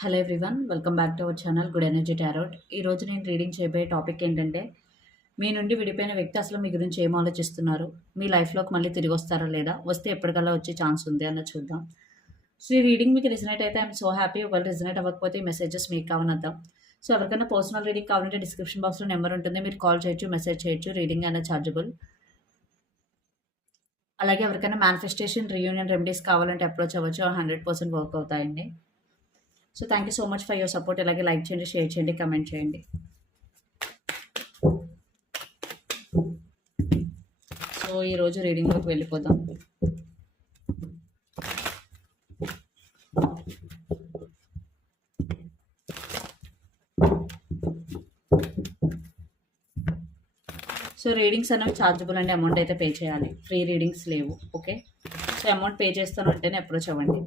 Hello everyone welcome back to our channel good energy tarot ఈరోజు నేను reading చేయబోయే topic ఏంటంటే మీ నుండి విడిపోయిన వ్యక్తి అసలు మీ గురించి ఏం ఆలోచిస్తున్నారు? మీ లైఫ్లోకి మళ్ళీ తిరిగి వస్తారా లేదా? వస్తే ఎప్పటికల్లా వచ్చే ఛాన్స్ ఉంది అన్న చూద్దాం. సో ఈ రీడింగ్ మీకు రిజనేట్ అయితే ఐఎమ్ సో హ్యాపీ ఒకవేళ రిజనేట్ అవ్వకపోతే ఈ మెసేజెస్ మీకు కావనద్దాం. సో ఎవరికైనా పర్సనల్ రీడింగ్ కావాలంటే డిస్క్రిప్షన్ బాక్స్లో నెంబర్ ఉంటుంది. మీరు కాల్ చేయొచ్చు మెసేజ్ చేయొచ్చు. రీడింగ్ అయినా ఛార్జబుల్ అలాగే ఎవరికైనా మేనిఫెస్టేషన్ రీయూనియన్ రెమెడీస్ కావాలంటే అప్రోచ్ అవ్వచ్చు. హండ్రెడ్ పర్సెంట్ వర్క్ అవుతాయండి. So thank you so much for your support అలాగే లైక్ చేయండి షేర్ చేయండి కమెంట్ చేయండి. సో ఈరోజు రీడింగ్లోకి వెళ్ళిపోదాం. సో రీడింగ్స్ అనేవి ఛార్జబుల్ అండి అమౌంట్ అయితే పే చేయాలి. ఫ్రీ రీడింగ్స్ లేవు ఓకే సో అమౌంట్ పే చేస్తాను అంటేనే అప్రోచ్ అవ్వండి.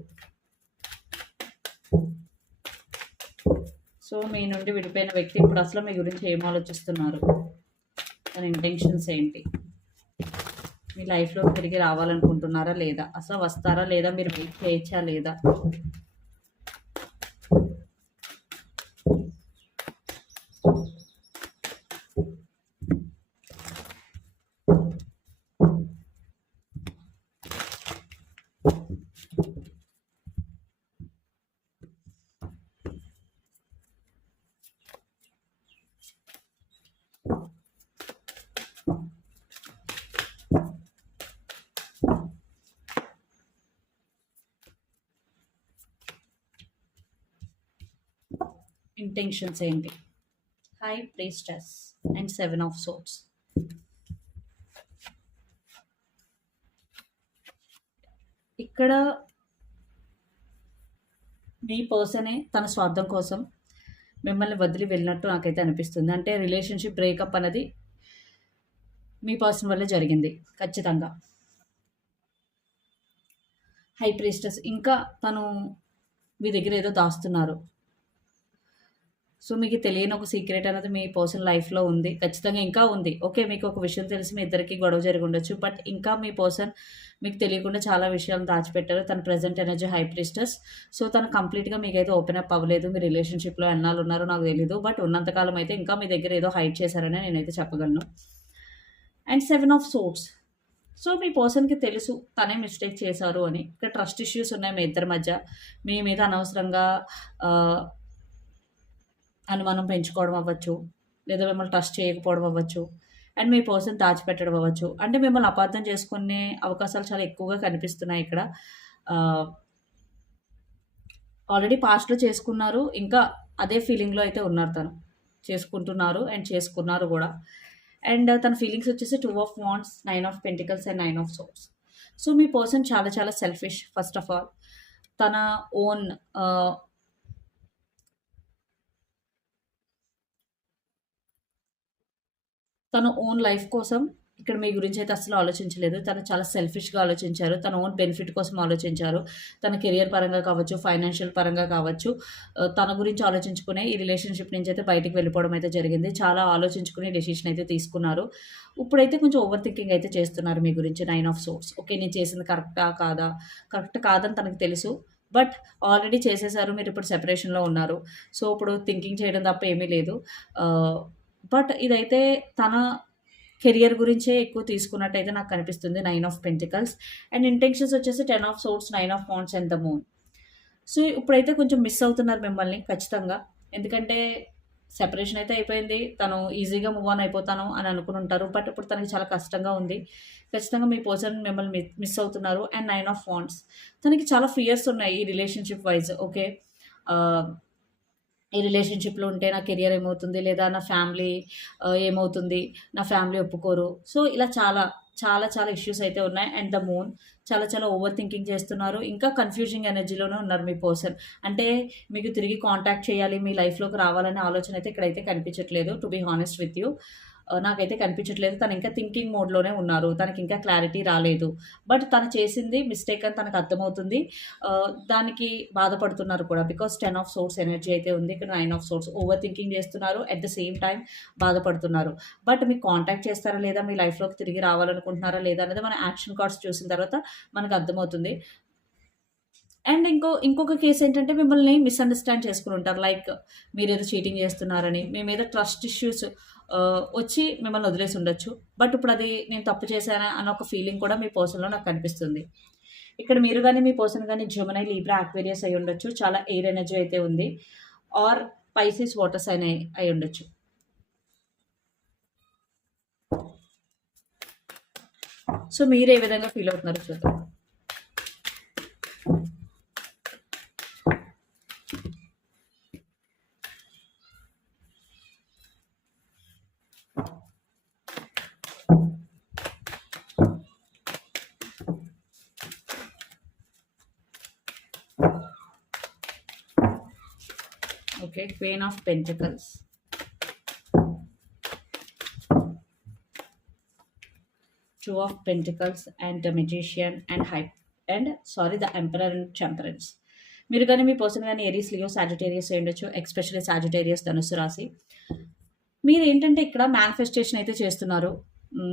సో మీ నుండి విడిపోయిన వ్యక్తి ఇప్పుడు అసలు మీ గురించి ఏం ఆలోచిస్తున్నారు? తన ఇంటెన్షన్స్ ఏంటి? మీ లైఫ్లో తిరిగి రావాలనుకుంటున్నారా లేదా? అసలు వస్తారా లేదా? మీరు వెయిట్ చేయొచ్చా లేదా? ఇంటెన్షన్స్ ఏంటి? High priestess and seven of swords ఇక్కడ మీ పర్సనే తన స్వార్థం కోసం మిమ్మల్ని వదిలి వెళ్ళినట్టు నాకైతే అనిపిస్తుంది. అంటే రిలేషన్షిప్ బ్రేకప్ అనేది మీ పర్సన్ వల్ల జరిగింది ఖచ్చితంగా. హై ప్రీస్టెస్ ఇంకా తను మీ దగ్గర ఏదో దాస్తున్నారు. సో మీకు తెలియని ఒక సీక్రెట్ అనేది మీ పర్సనల్ లైఫ్లో ఉంది. ఖచ్చితంగా ఇంకా ఉంది. ఓకే మీకు ఒక విషయం తెలిసి మీ ఇద్దరికి గొడవ జరిగి ఉండొచ్చు. బట్ ఇంకా మీ పర్సన్ మీకు తెలియకుండా చాలా విషయాలు దాచిపెట్టారు. తన present energy high priestess so తను కంప్లీట్గా మీకైతే ఓపెన్ అప్ అవ్వలేదు. మీ రిలేషన్షిప్లో ఎన్నాళ్ళు ఉన్నారో నాకు తెలియదు బట్ ఉన్నంతకాలం అయితే ఇంకా మీ దగ్గర ఏదో హైడ్ చేశారని నేనైతే చెప్పగలను. And seven of swords so మీ పర్సన్కి తెలుసు తనే మిస్టేక్ చేశారు అని. ఇక్కడ ట్రస్ట్ ఇష్యూస్ ఉన్నాయి మీ ఇద్దరి మధ్య. మీ మీద అనవసరంగా అనుమానం పెంచుకోవడం అవ్వచ్చు. లేదా మిమ్మల్ని ట్రస్ట్ చేయకపోవడం అవ్వచ్చు. అండ్ మీ పర్సన్ దాచిపెట్టడం అవ్వచ్చు. అంటే మిమ్మల్ని అపార్థం చేసుకునే అవకాశాలు చాలా ఎక్కువగా కనిపిస్తున్నాయి ఇక్కడ. ఆల్రెడీ పాస్ట్లో చేసుకున్నారు. ఇంకా అదే ఫీలింగ్లో అయితే ఉన్నారు తను. చేసుకుంటున్నారు అండ్ చేసుకున్నారు కూడా. అండ్ తన ఫీలింగ్స్ వచ్చేసి two of wands nine of pentacles and nine of swords so me person చాలా చాలా సెల్ఫిష్ ఫస్ట్ ఆఫ్ ఆల్ తన ఓన్ తను ఓన్ లైఫ్ కోసం ఇక్కడ మీ గురించి అయితే అసలు ఆలోచించలేదు. తను చాలా సెల్ఫిష్గా ఆలోచించారు. తన ఓన్ బెనిఫిట్ కోసం ఆలోచించారు. తన కెరియర్ పరంగా కావచ్చు ఫైనాన్షియల్ పరంగా కావచ్చు తన గురించి ఆలోచించుకునే ఈ రిలేషన్షిప్ నుంచి అయితే బయటికి వెళ్ళిపోవడం అయితే జరిగింది. చాలా ఆలోచించుకుని డెసిషన్ అయితే తీసుకున్నారు. ఇప్పుడైతే కొంచెం ఓవర్ థింకింగ్ అయితే చేస్తున్నారు మీ గురించి నైన్ ఆఫ్ సోర్స్ ఓకే నేను చేసింది కరెక్టా కాదా? కరెక్ట్ కాదని తనకు తెలుసు. బట్ ఆల్రెడీ చేసేసారు. మీరు ఇప్పుడు సెపరేషన్లో ఉన్నారు. సో ఇప్పుడు థింకింగ్ చేయడం తప్ప ఏమీ లేదు. బట్ ఇదైతే తన కెరియర్ గురించే ఎక్కువ తీసుకున్నట్టయితే నాకు కనిపిస్తుంది nine of pentacles and intentions వచ్చేసి ten of swords nine of wands and the moon so ఇప్పుడైతే కొంచెం మిస్ అవుతున్నారు మిమ్మల్ని ఖచ్చితంగా. ఎందుకంటే సెపరేషన్ అయితే అయిపోయింది తను ఈజీగా మూవ్ ఆన్ అయిపోతాను అని అనుకుని ఉంటారు. బట్ ఇప్పుడు తనకి చాలా కష్టంగా ఉంది. ఖచ్చితంగా మీ పర్సన్ మిమ్మల్ని మిస్ అవుతున్నారు. అండ్ నైన్ ఆఫ్ వాంట్స్ తనకి చాలా ఫియర్స్ ఉన్నాయి ఈ రిలేషన్షిప్ వైజ్ ఓకే ఈ రిలేషన్షిప్లో ఉంటే నా కెరియర్ ఏమవుతుంది లేదా నా ఫ్యామిలీ ఏమవుతుంది? నా ఫ్యామిలీ ఒప్పుకోరు. సో ఇలా చాలా చాలా చాలా ఇష్యూస్ అయితే ఉన్నాయి. అండ్ ద మూన్ చాలా చాలా ఓవర్ థింకింగ్ చేస్తున్నారు. ఇంకా కన్ఫ్యూజింగ్ ఎనర్జీలోనే ఉన్నారు మీ పర్సన్. అంటే మీకు తిరిగి కాంటాక్ట్ చేయాలి మీ లైఫ్లోకి రావాలనే ఆలోచన అయితే ఇక్కడైతే కనిపించట్లేదు to be honest with you. నాకైతే కనిపించట్లేదు. తను ఇంకా థింకింగ్ మోడ్లోనే ఉన్నారు. తనకి ఇంకా క్లారిటీ రాలేదు. బట్ తను చేసింది మిస్టేక్ అని తనకు అర్థమవుతుంది. దానికి బాధపడుతున్నారు కూడా because ten of swords energy అయితే ఉంది. ఇక్కడ nine of swords over thinking చేస్తున్నారు. అట్ ద సేమ్ టైం బాధపడుతున్నారు. బట్ మీకు కాంటాక్ట్ చేస్తారా లేదా? మీ లైఫ్లోకి తిరిగి రావాలనుకుంటున్నారా లేదా? అనేది మన యాక్షన్ కార్డ్స్ చూసిన తర్వాత మనకు అర్థమవుతుంది. అండ్ ఇంకో ఇంకొక కేస్ ఏంటంటే మిమ్మల్ని మిస్‌అండర్‌స్టాండ్ చేసుకుని ఉంటారు. లైక్ ఏదో చీటింగ్ చేస్తున్నారని, మీ మీద ట్రస్ట్ ఇష్యూస్ వచ్చి మిమ్మల్ని వదిలేసి ఉండొచ్చు. బట్ ఇప్పుడు అది నేను తప్పు చేశానా అన్న ఒక ఫీలింగ్ కూడా మీ పర్సన్‌లో నాకు కనిపిస్తుంది. ఇక్కడ మీరు కానీ మీ పర్సన్ కానీ జెమినీ, లీబ్రా ఆక్వేరియస్ అయ్యి ఉండొచ్చు. చాలా ఎయిర్ ఎనర్జీ అయితే ఉంది. ఆర్ స్పైసీస్ వాటర్ సైన్ అయి అయి ఉండొచ్చు. సో మీరు ఏ విధంగా ఫీల్ అవుతున్నారో చూద్దాం. Okay. Queen of pentacles. Two of pentacles and the magician and high and sorry the emperor and temperance. మీరు కానీ మీ పర్సన్ కానీ ఏరియస్ లియో, సాజిటేరియస్ ఉండొచ్చు. ఎస్పెషల్లీ సాజిటేరియస్ రాసి మీరు ఏంటంటే ఇక్కడ మేనిఫెస్టేషన్ అయితే చేస్తున్నారు.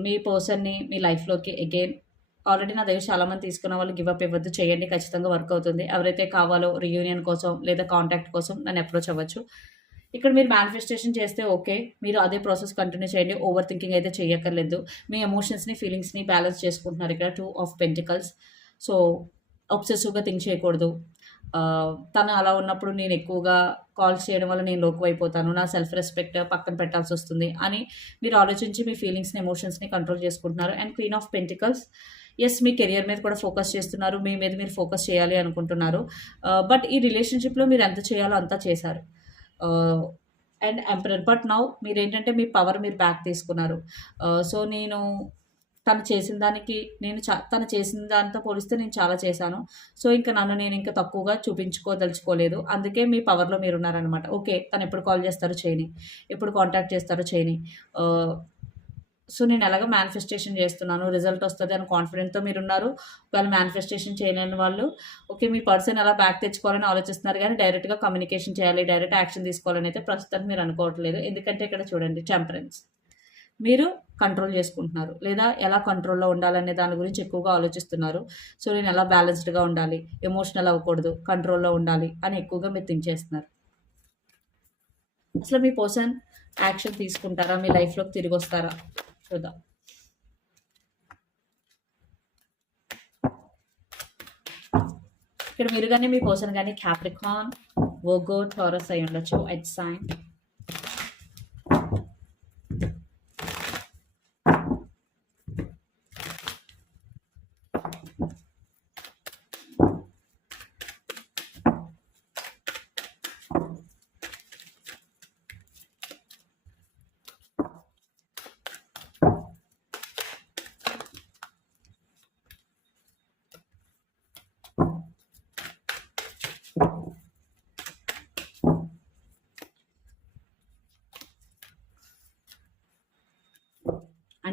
మీ పర్సన్‌ని మీ లైఫ్‌లోకి అగైన్ ఆల్రెడీ నా దగ్గర చాలామంది తీసుకున్న వాళ్ళు గివప్ ఇవ్వద్దు. చేయండి ఖచ్చితంగా వర్క్ అవుతుంది. ఎవరైతే కావాలో రియూనియన్ కోసం లేదా కాంటాక్ట్ కోసం నన్ను అప్రోచ్ అవ్వచ్చు. ఇక్కడ మీరు మేనిఫెస్టేషన్ చేస్తే ఓకే. మీరు అదే ప్రాసెస్ కంటిన్యూ చేయండి. ఓవర్ థింకింగ్ అయితే చేయక్కర్లేదు. మీ ఎమోషన్స్‌ని, ఫీలింగ్స్‌ని బ్యాలెన్స్ చేసుకుంటున్నారు ఇక్కడ టూ ఆఫ్ పెంటికల్స్. సో అబ్సెసివ్‌గా థింక్ చేయకూడదు. తను అలా ఉన్నప్పుడు నేను ఎక్కువగా కాల్స్ చేయడం వల్ల నేను లోకు అయిపోతాను నా సెల్ఫ్ రెస్పెక్ట్ పక్కన పెట్టాల్సి వస్తుంది అని మీరు ఆలోచించి మీ ఫీలింగ్స్‌ని, ఎమోషన్స్‌ని కంట్రోల్ చేసుకుంటున్నారు. And queen of pentacles is me career మీద కూడా ఫోకస్ చేస్తున్నారు. మీ మీద మీరు ఫోకస్ చేయాలి అనుకుంటున్నారు. Uh, బట్ ఈ రిలేషన్‌షిప్‌లో మీరు ఎంత చేయాలో అంతా చేశారు. అండ్ ఎంపరర్ బట్ నౌ మీరు ఏంటంటే మీ పవర్ మీరు బ్యాక్ తీసుకున్నారు. Uh, సో నేను తను చేసిన దానికి నేను చా తను చేసిన దానితో పోలిస్తే నేను చాలా చేశాను. సో ఇంకా నన్ను నేను ఇంకా తక్కువగా చూపించుకోదలుచుకోలేదు. అందుకే మీ పవర్‌లో మీరు ఉన్నారనమాట ఓకే. తను ఎప్పుడు కాల్ చేస్తారో చేయని. ఎప్పుడు కాంటాక్ట్ చేస్తారో చేయని. Uh, సో నేను ఎలాగో మేనిఫెస్టేషన్ చేస్తున్నాను. రిజల్ట్ వస్తుంది అని కాన్ఫిడెంట్‌తో మీరున్నారు. ఒకవేళ మేనిఫెస్టేషన్ చేయలేని వాళ్ళు ఓకే. మీ పర్సన్ ఎలా బ్యాక్ తెచ్చుకోవాలని ఆలోచిస్తున్నారు కానీ డైరెక్ట్‌గా కమ్యూనికేషన్ చేయాలి. డైరెక్ట్ యాక్షన్ తీసుకోవాలని అయితే ప్రస్తుతానికి మీరు అనుకోవట్లేదు. ఎందుకంటే ఇక్కడ చూడండి టెంపరెన్స్. మీరు కంట్రోల్ చేసుకుంటున్నారు. లేదా ఎలా కంట్రోల్‌లో ఉండాలనే దాని గురించి ఎక్కువగా ఆలోచిస్తున్నారు. సో నేను ఎలా బ్యాలెన్స్డ్‌గా ఉండాలి. ఎమోషనల్ అవ్వకూడదు. కంట్రోల్‌లో ఉండాలి అని ఎక్కువగా మీరు థింక్ చేస్తున్నారు. అసలు మీ పర్సన్ యాక్షన్ తీసుకుంటారా? మీ లైఫ్‌లోకి తిరిగి వస్తారా చూద్దాం. ఇక్కడ మీరు కానీ మీ పర్సన్ కానీ క్యాప్రికాన్, ఓగో టారస్ అయి ఉండొచ్చు. Earth sign.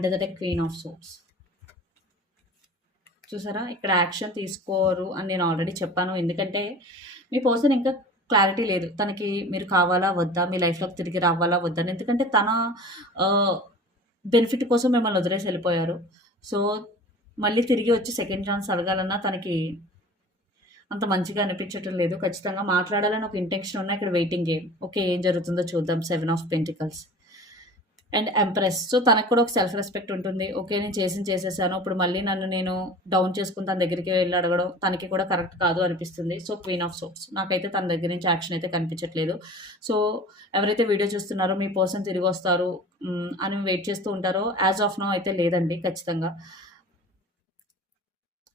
And the deck queen of swords. చూసారా? ఇక్కడ యాక్షన్ తీసుకోరు అని నేను ఆల్రెడీ చెప్పాను. ఎందుకంటే మీ పర్సన్ ఇంకా క్లారిటీ లేదు. తనకి మీరు కావాలా? వద్దా? మీ లైఫ్‌లోకి తిరిగి రావాలా? వద్దా? అని. ఎందుకంటే తన బెనిఫిట్ కోసం మిమ్మల్ని వదిలేసి వెళ్ళిపోయారు. సో మళ్ళీ తిరిగి వచ్చి సెకండ్ ఛాన్స్ అడగాలన్నా తనకి అంత మంచిగా అనిపించటం లేదు. ఖచ్చితంగా మాట్లాడాలని ఒక ఇంటెన్షన్ ఉన్నా ఇక్కడ వెయిటింగ్ గేమ్. ఓకే. ఏం జరుగుతుందో చూద్దాం. Seven of pentacles. And empress. So తనకు కూడా ఒక సెల్ఫ్ రెస్పెక్ట్ ఉంటుంది. ఓకే. నేను చేసింది చేసేసాను. ఇప్పుడు మళ్ళీ నన్ను నేను డౌన్ చేసుకుని తన దగ్గరికి వెళ్ళి అడగడం తనకి కూడా కరెక్ట్ కాదు అనిపిస్తుంది. సో క్వీన్ ఆఫ్ సోప్స్ నాకైతే తన దగ్గర నుంచి యాక్షన్ అయితే కనిపించట్లేదు. సో ఎవరైతే వీడియో చూస్తున్నారో మీ పర్సన్ తిరిగొస్తారు వస్తారు అని వెయిట్ చేస్తూ ఉంటారో యాజ్ ఆఫ్ నో అయితే లేదండి ఖచ్చితంగా.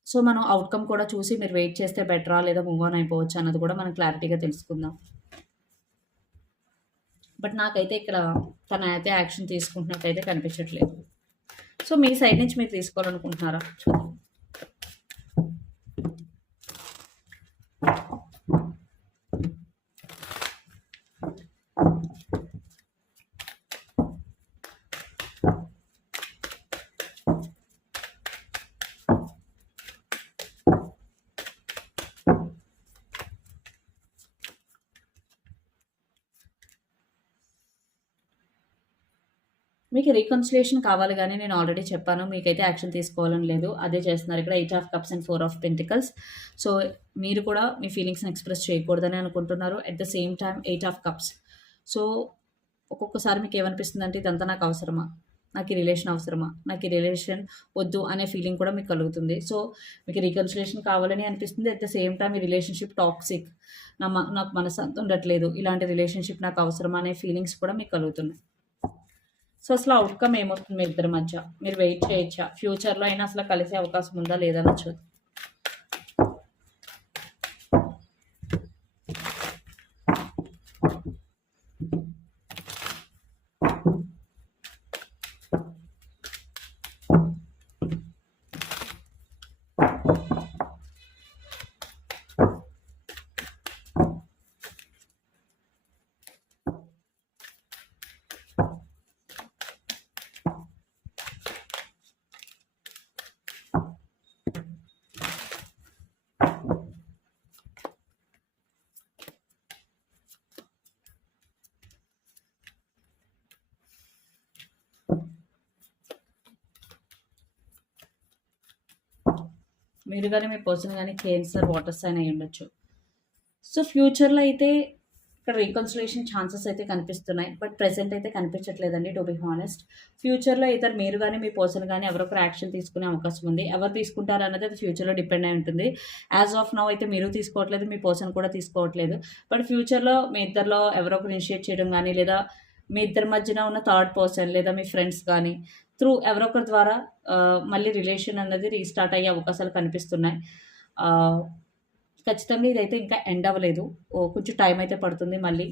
సో మనం అవుట్కమ్ కూడా చూసి మీరు వెయిట్ చేస్తే బెటరా? లేదా మూవ్ ఆన్ అయిపోవచ్చు అన్నది కూడా మనం క్లారిటీగా తెలుసుకుందాం. బట్ నాకైతే ఇక్కడ తనైతే యాక్షన్ తీసుకుంటున్నట్టయితే కనిపించట్లేదు. సో మీ సైడ్ నుంచి మీరు తీసుకోవాలనుకుంటున్నారా? చూద్దాం. మీకు రీకన్సిలేషన్ కావాలి కానీ నేను ఆల్రెడీ చెప్పాను మీకైతే యాక్షన్ తీసుకోవాలని లేదు. అదే చేస్తున్నారు ఇక్కడ eight of cups and four of pentacles so మీరు కూడా మీ ఫీలింగ్స్ని ఎక్స్ప్రెస్ చేయకూడదని అనుకుంటున్నారు. At the same time eight of cups so ఒక్కొక్కసారి మీకు ఏమనిపిస్తుంది అంటే ఇదంతా నాకు అవసరమా? నాకు ఈ రిలేషన్ అవసరమా? నాకు ఈ రిలేషన్ వద్దు అనే ఫీలింగ్ కూడా మీకు కలుగుతుంది. సో మీకు రీకన్సిలేషన్ కావాలని అనిపిస్తుంది. అట్ ద సేమ్ టైం ఈ రిలేషన్షిప్ టాక్సిక్ నా నాకు మనసు ఉండట్లేదు. ఇలాంటి రిలేషన్షిప్ నాకు అవసరమా? అనే ఫీలింగ్స్ కూడా మీకు కలుగుతున్నాయి. సో అసలు అవుట్కమ్ ఏమవుతుంది మీ ఇద్దరి మధ్య? మీరు వెయిట్ చేయొచ్చా? ఫ్యూచర్లో అయినా అసలు కలిసే అవకాశం ఉందా? లేదా మీరు కానీ మీ పర్సన్ కానీ కేన్సర్ వాటర్ సైన్ అయి ఉండొచ్చు. సో ఫ్యూచర్లో అయితే ఇక్కడ రీకన్సిలేషన్ ఛాన్సెస్ అయితే కనిపిస్తున్నాయి. బట్ ప్రెసెంట్ అయితే కనిపించట్లేదండి టు బి హానెస్ట్. ఫ్యూచర్లో ఇతర మీరు కానీ మీ పర్సన్ కానీ ఎవరొకరు యాక్షన్ తీసుకునే అవకాశం ఉంది. ఎవరు తీసుకుంటారు అన్నది అది ఫ్యూచర్లో డిపెండ్ అయి ఉంటుంది. యాజ్ ఆఫ్ నౌ అయితే మీరు తీసుకోవట్లేదు మీ పర్సన్ కూడా తీసుకోవట్లేదు. బట్ ఫ్యూచర్లో మీ ఇద్దరిలో ఎవరొకరు ఇనిషియేట్ చేయడం కానీ లేదా మీ ఇద్దరి మధ్యన ఉన్న థర్డ్ పర్సన్ లేదా మీ ఫ్రెండ్స్ కానీ త్రూ ఎవరొకరి ద్వారా మళ్ళీ రిలేషన్ అన్నది రీస్టార్ట్ అయ్యే అవకాశాలు కనిపిస్తున్నాయి. ఖచ్చితంగా ఇదైతే ఇంకా ఎండ్ అవ్వలేదు. ఓ కొంచెం టైం అయితే పడుతుంది మళ్ళీ.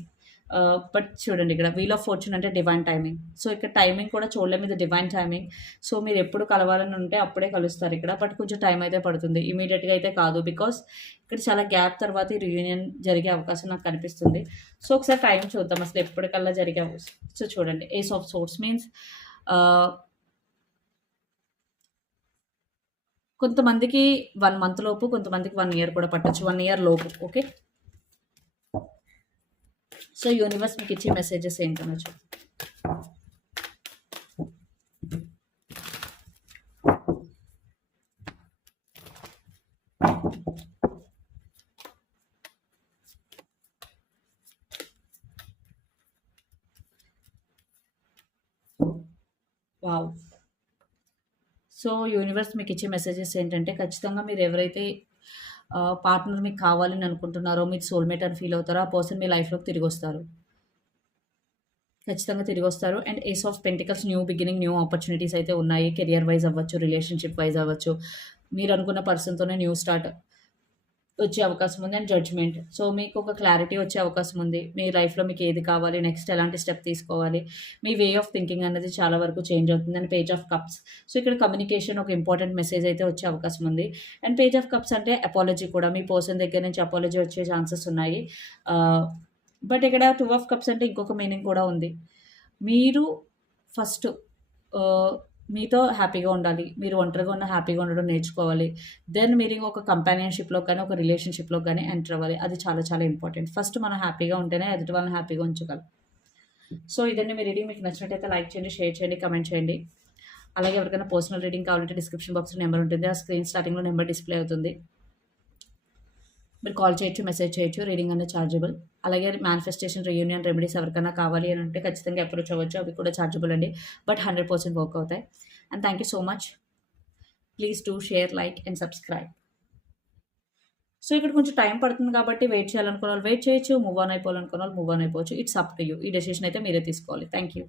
బట్ చూడండి ఇక్కడ వీల్ ఆఫ్ ఫార్చ్యూన్ అంటే డివైన్ టైమింగ్ సో ఇక్కడ టైమింగ్ కూడా చూడలేము ఇది డివైన్ టైమింగ్ సో మీరు ఎప్పుడు కలవాలని ఉంటే అప్పుడే కలుస్తారు ఇక్కడ బట్ కొంచెం టైం అయితే పడుతుంది. ఇమీడియట్గా అయితే కాదు బికాస్ ఇక్కడ చాలా గ్యాప్ తర్వాత ఈ రియూనియన్ జరిగే అవకాశం నాకు కనిపిస్తుంది. సో ఒకసారి టైం చూద్దాం అసలు ఎప్పటికల్లా జరిగే అవకాశం సో చూడండి. ఏస్ ఆఫ్ సోర్స్ మీన్స్ కొంతమందికి వన్ మంత్ లోపు కొంతమందికి వన్ ఇయర్ కూడా పట్టొచ్చు వన్ ఇయర్ లోపు ఓకే సో యూనివర్స్ మీకు ఇచ్చే మెసేజెస్ ఏంటనొచ్చు వావ్ సో యూనివర్స్ మీకు ఇచ్చే మెసేజెస్ ఏంటంటే ఖచ్చితంగా మీరు ఎవరైతే పార్ట్నర్ మీకు కావాలని అనుకుంటున్నారో మీరు సోల్మేట్ అని ఫీల్ అవుతారో ఆ పర్సన్ మీ లైఫ్లోకి తిరిగి వస్తారు. ఖచ్చితంగా తిరిగి వస్తారు. And ace of pentacles new beginning new opportunities అయితే ఉన్నాయి. కెరియర్ వైజ్ అవ్వచ్చు రిలేషన్షిప్ వైజ్ అవ్వచ్చు. మీరు అనుకున్న పర్సన్తోనే న్యూ స్టార్ట్ వచ్చే అవకాశం ఉంది అండ్ జడ్జ్మెంట్ సో మీకు ఒక క్లారిటీ వచ్చే అవకాశం ఉంది. మీ లైఫ్లో మీకు ఏది కావాలి? నెక్స్ట్ ఎలాంటి స్టెప్ తీసుకోవాలి? మీ వే ఆఫ్ థింకింగ్ అనేది చాలా వరకు చేంజ్ అవుతుంది. And page of cups so ఇక్కడ కమ్యూనికేషన్ ఒక ఇంపార్టెంట్ మెసేజ్ అయితే వచ్చే అవకాశం ఉంది. అండ్ పేజ్ ఆఫ్ కప్స్ అంటే అపాలజీ కూడా. మీ పర్సన్ దగ్గర నుంచి అపాలజీ వచ్చే ఛాన్సెస్ ఉన్నాయి. Uh, బట్ ఇక్కడ టూ ఆఫ్ కప్స్ అంటే ఇంకొక మీనింగ్ కూడా ఉంది. మీరు ఫస్ట్ మీతో హ్యాపీగా ఉండాలి మీరు ఒంటరిగా ఉన్న హ్యాపీగా ఉండడం నేర్చుకోవాలి. దెన్ మీరు ఒక కంపానియన్షిప్లో కానీ ఒక రిలేషన్షిప్లో కానీ ఎంటర్ అవ్వాలి. అది చాలా చాలా ఇంపార్టెంట్ ఫస్ట్ మనం హ్యాపీగా ఉంటేనే ఎదుటి వాళ్ళని హ్యాపీగా ఉంచగలం. సో ఇదండి మీ రీడింగ్ మీకు నచ్చినట్టయితే లైక్ చేయండి షేర్ చేయండి కమెంట్ చేయండి. అలాగే ఎవరికైనా పర్సనల్ రీడింగ్ కావాలంటే డిస్క్రిప్షన్ బాక్స్లో నెంబర్ ఉంటుంది. ఆ స్క్రీన్ స్టార్టింగ్లో నెంబర్ డిస్ప్లే అవుతుంది. మీరు కాల్ చేయొచ్చు మెసేజ్ చేయొచ్చు రీడింగ్ అనేది ఛార్జబుల్ అలాగే మేనిఫెస్టేషన్ రియూనియన్ రెమెడీస్ ఎవరికైనా కావాలి అని అంటే ఖచ్చితంగా అప్రోచ్ అవ్వచ్చు అవి కూడా ఛార్జబుల్ అండి. బట్ హండ్రెడ్ పర్సెంట్ వర్క్ అవుతాయి. And thank you so much please do share like and subscribe so ఇక్కడ కొంచెం టైం పడుతుంది కాబట్టి వెయిట్ చేయాలనుకున్న వాళ్ళు వెయిట్ చేయొచ్చు మూవ్ ఆన్ అయిపోవాలనుకున్న వాళ్ళు మూవ్ ఆన్ అయిపోవచ్చు. ఇట్స్ అప్ టు యూ ఈ డెసిషన్ అయితే మీరే తీసుకోవాలి. Thank you